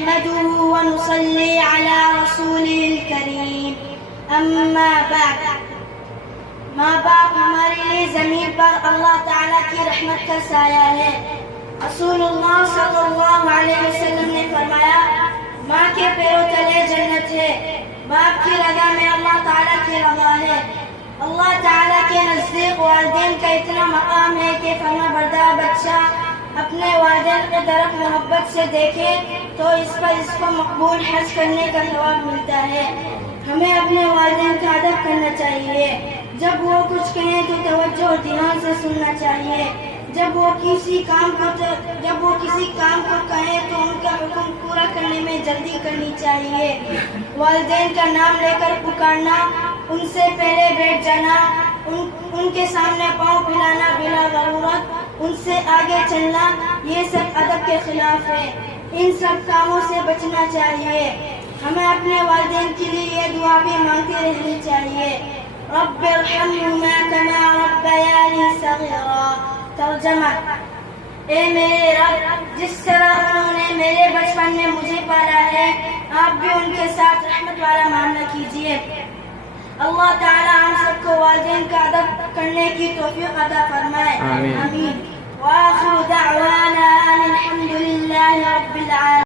نحمده ونصلي على رسوله الكريم اما بعد. ماں باپ ہمارے لیے زمین پر اللہ تعالیٰ کی رحمت کا سایہ ہے. رسول اللہ صلی اللہ علیہ وسلم نے فرمایا ماں کے پیروں تلے جنت ہے. باپ کی رضا میں اللہ تعالیٰ کی رضا ہے. اللہ تعالیٰ کے نزدیک والدین کا اتنا مقام ہے کہ فرما بردار بچہ اپنے والدین کی طرف محبت سے دیکھے تو اس کو مقبول حج کرنے کا ثواب ملتا ہے. ہمیں اپنے والدین کا ادب کرنا چاہیے. جب وہ کچھ کہیں تو توجہ اور دھیان سے سننا چاہیے. جب وہ کسی کام کو کہیں تو ان کا حکم پورا کرنے میں جلدی کرنی چاہیے. والدین کا نام لے کر پکارنا، ان سے پہلے بیٹھ جانا، ان کے سامنے پاؤں پھیلانا بلا ضرورت، ان سے آگے چلنا، یہ سب ادب کے خلاف ہے. ان سب کاموں سے بچنا چاہیے. ہمیں اپنے والدین کے لیے یہ دعا بھی مانگتے رہنی چاہیے. رب ارحمهما كما ربياني صغيرا. ترجمہ: اے میرے رب، جس طرح انہوں نے میرے بچپن میں مجھے پالا ہے، آپ بھی ان کے ساتھ رحمت والا معاملہ کیجیے. اللہ تعالی ہم سب کو والدین کا ادب کرنے کی توفیق عطا فرمائے. آمین. وآخر دعوانا ان الحمد للہ رب العالمین.